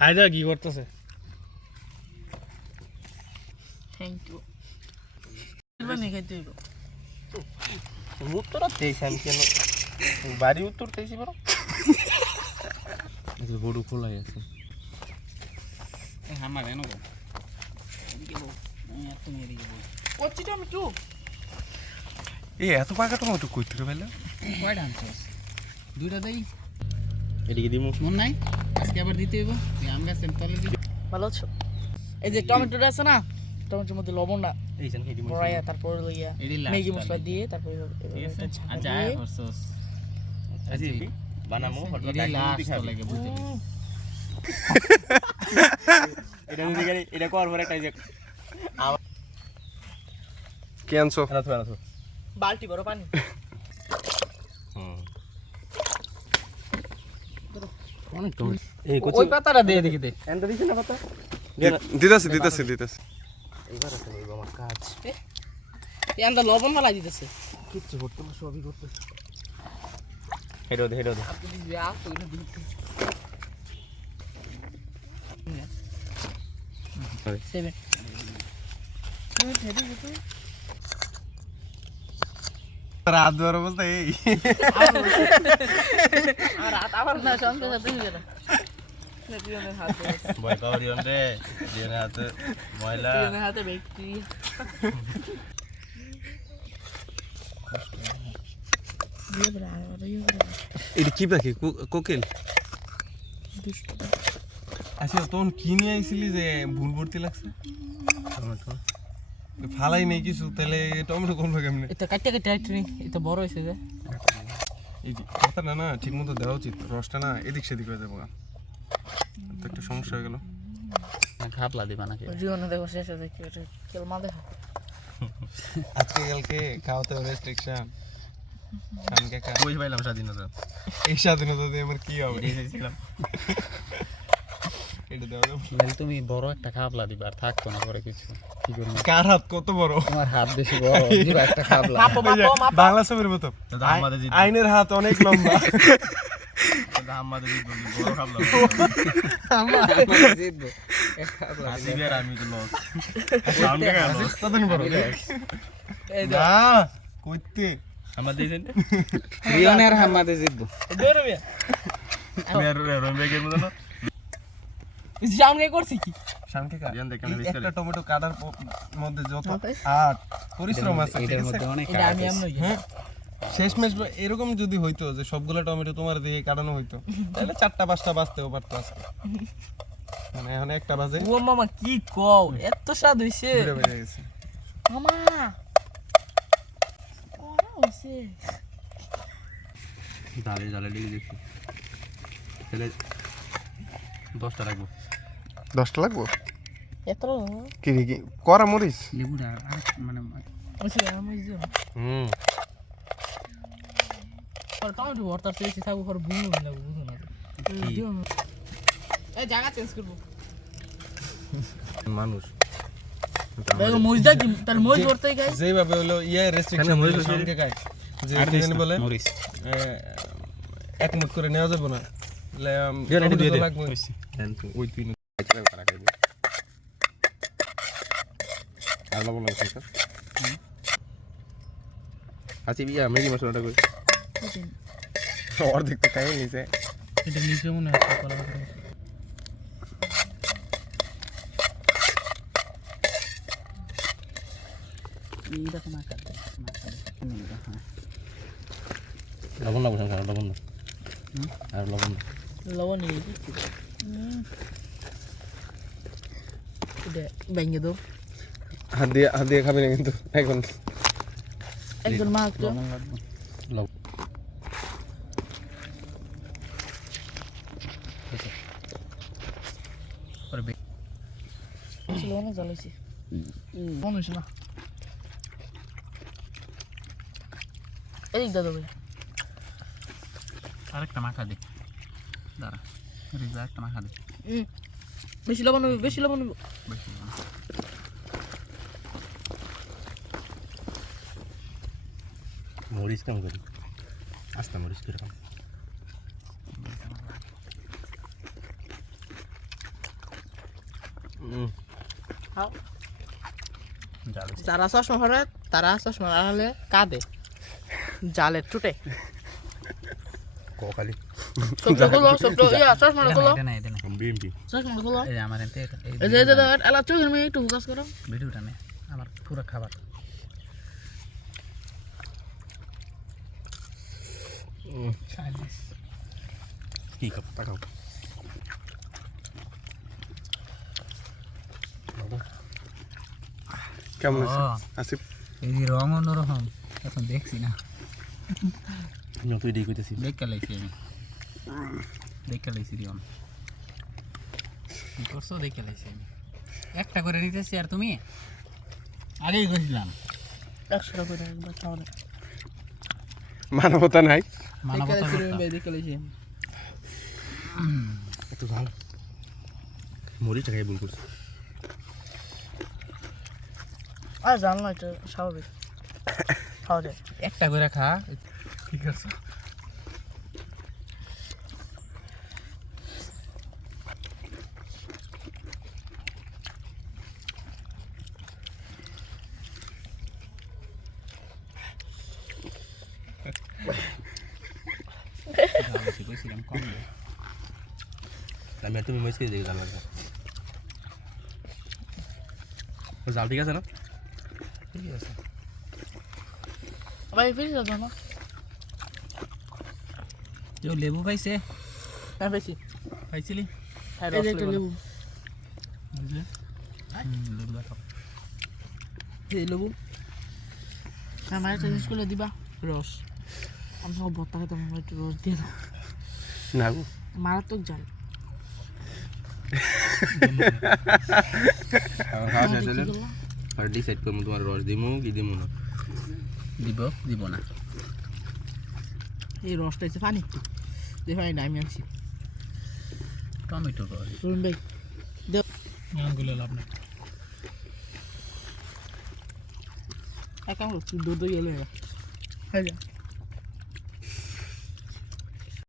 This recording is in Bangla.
হায়দা কি করতেছে? Thank you. মানে খাইতে হইব। উত্তর তেইশ আমি কেন বাড়ি উত্তর তেইশই বড় বড় খোলাই আছে আমার এনো গো এদিকে বল তুমি এদিকে বল করছি তো আমি একটু এই এত পাকা টমেটো কই থেকে পেলে কয়টা আনছস দুইটা দেই এদিকে দিমু মন নাই আজকে আবার দিতে হইব এই আম গাছের তলে দিবি ভালো আছো? এই যে টমেটোটা আছে না, টমেটোর মধ্যে লবণ না এই জান হেডি বড়াইয়া, তারপর লইয়া এডি লাস্ট ম্যাগি মশলা দিয়ে, তারপর ঠিক আছে আর যা করছস আজি বানামু হঠাৎ এডি লাস্ট তলে গে বুঝলি এটা যদি গাড়ি এটা কর পরে একটা যে কে আনছো? আনাতো বালতি বড় পানি। অনেক টমেটো এই ওই পাতাটা দে এদিকে দে এন্ড দিছ না পাতা দিতেছি এইবার আছে এই আমার কাজ এই আন্দা লবণ মালা দিতেছে। কিচ্ছু করতে না সবই করতেছে হেডো দে আপনি যা কইলে দিতে 7 রাত দুয়ার অবস্থা এই আর রাত আবার না সঙ্গে সাথে হয়ে গেল না পিয়নের হাতে বয় পাওয়ার দিন রে দিন হাতে ময়লা পিয়নের হাতে ব্যক্তি দিয়ে বড় আর ইয়ে করে এটা কি বাকি কোকেল দুষ্ট আচ্ছা তখন কি নিয়ে আইছিলি যে ভুল ভর্তি লাগছে টমেটো ফালাই নেই কিছু তাহলে টমেটো করবে কেমনে? এটা কাটতে কাটতে আইটনি এটা বড় হইছে যে এই কথাটা না ঠিক মতো দেওয়া উচিত, রসটা না এদিক সেদিক হয়ে যাবো তো একটা সমস্যা হয়ে গেল। খাপলা দিবা নাকি জীবনে দেখো শেষ হয়ে যায় কি ওটা কেলমা দেখা আজকে কালকে খাওয়াতে রেস্ট্রিকশন সামনে কা কই পাইলাম স্বাধীনতা এই স্বাধীনতা দিয়ে আমার কি হবে? দিয়েছিলাম এটা দেওয়া যাবে? তাহলে তুমি বড় একটা খাপলা দিবা আর থাকতো না পরে কিছু কি করব কার হাত কত বড়? তোমার হাত বেশি বড় দিবা একটা খাপলা মাপো মাপো মাপো বাংলা ছবির মতো দাদা আমাদের জিত আইনের হাত অনেক লম্বা। দাদা আমাদের জিত বড় খাবলাম আমরা জিতবো এক খাপলা আসিবে আর আমি তো লস সামনে গেল কতদিন বড়? এই না কইতে আমাদের দিন রিয়নের হামাদে জিতবো বেরো মিয়া আমি আর রমেগের মত না সামনে করছি কি সামনে কা জান দেখেন এই একটা টমেটো কাটার মধ্যে যত মাথায়? আট পরিশ্রম আছে ঠিক এটার আছে? মধ্যে অনেক এটা আমি আমনই হ্যাঁ শেষমেশ এরকম যদি হইতো যে সবগুলো টমেটো তোমার দিয়ে কাটানো হইতো তাহলে 4টা 5টা বাঁচতেও পারতো আজকে। মানে এখন একটা বাজে ও মামা কি কও এত স্বাদ হইছে ঘুরে বেড়ে গেছে। মামা করা হইছে জালে জালে লিখে দেখি তাহলে 10টা রাখবো 10টা লাগবো এত কি কি করা মরিস? লেবুটা আর মানে হইছে আমি যাম হুম আর টমেটো ভর্তা পেয়েছি থাকবো পর বুঝো না বুঝো না এই জায়গা চেঞ্জ করব মানুষ দেখো মজদা কি তার মজ ভর্তাই খাই যেভাবে হলো রেস্ট্রিকশন মরিচ সামনে খায় যে আর কি জানি বলে মরিস এক মুঠ করে নেওয়া যাবে না দিয়ে রেডি দিয়ে দে লাগবে ওই তুই না করা খাইবো আর লবণ লাগবে স্যার আচ্ছা বিয়া ম্যাগি মশলাটা কই অর্ধেক তো খাই নিছে এটা নিচে মনে হয় কলা করে এইটা তো মাকা লবণ লাগবে স্যার লবণ আর লবণ লবণ নিয়ে দিচ্ছি এটা ভেঙে দাও হাত দিয়ে খাবি না কিন্তু এখন একজন মাছ তো লবণ লাগবে লবণ ছিল অনেক জাল হয়েছে মনে হয়েছে না এদিক দাদা ভাই আরেকটা মাখা দে দাঁড়া রিজা একটা মাখা দে বেশি লবণ হবে বেশি লবণ হবে মরিচ কেমন করি আস্তা মরিচ কিরকম খাও জাল যারা চশমা পরে তারা চশমা লাগালে কাঁদে জালের চুটে কখালি চশমাগুলো চশমাটা খুলো এটা না বিএমপি চশমাটা খুলো এই যে আমার এতে এই এই যে এলা চোখের মেয়ে একটু ফোকাস করো ভিডিওটা নে আমার পুরো খাবার কি খাব তাকাও কেমন আছে ও, আসিফ? এই যে রং অন্যরকম এখন দেখছি না আমি তুই দিয়ে কইতেছি দেখে লাইছি আমি দেখে লাইছি রিয়ন কি করছো দেখে লাইছি আমি একটা করে নিতেছি আর তুমি আগেই কইছিলাম 100 টাকা করে একবার খাওয়া দাও মানবতা নাই। মানবতা দেখে লাইছি একটু ঝাল মরিচ খাই ভুল করছি আর জান না এটা স্বাভাবিক খাওয়া যায় একটা করে খা ঠিক আছে কইছিলাম কম দে আমি আর তুমি মরিচ খেয়ে দেখি ঝাল লাগবে জাল ঠিক আছে না ঠিক আছে ভাই ফিরে যাও না কেউ লেবু পাইছে হ্যাঁ বেশি পাইছিলি এই যে একটা লেবু বুঝলে লেবু দেখাও এই লেবু আমার একটা জিনিস করে দিবা রস আমি সব ভর্তা খেতে আমার একটু রস দিয়ে দাও না গো, মারাত্মক জাল খাওয়া শেষ হলে আর ডিসাইড করবো তোমার রস দিমু কি দিমু না দিব না এই রসটা হচ্ছে পানি একটু যে পানিটা আমি আনছি টমেটো রস রুন ভাই দেও নামগুলো লাভ না এক কামড় তুই দুধ দিয়ে এলো হ্যাঁ যা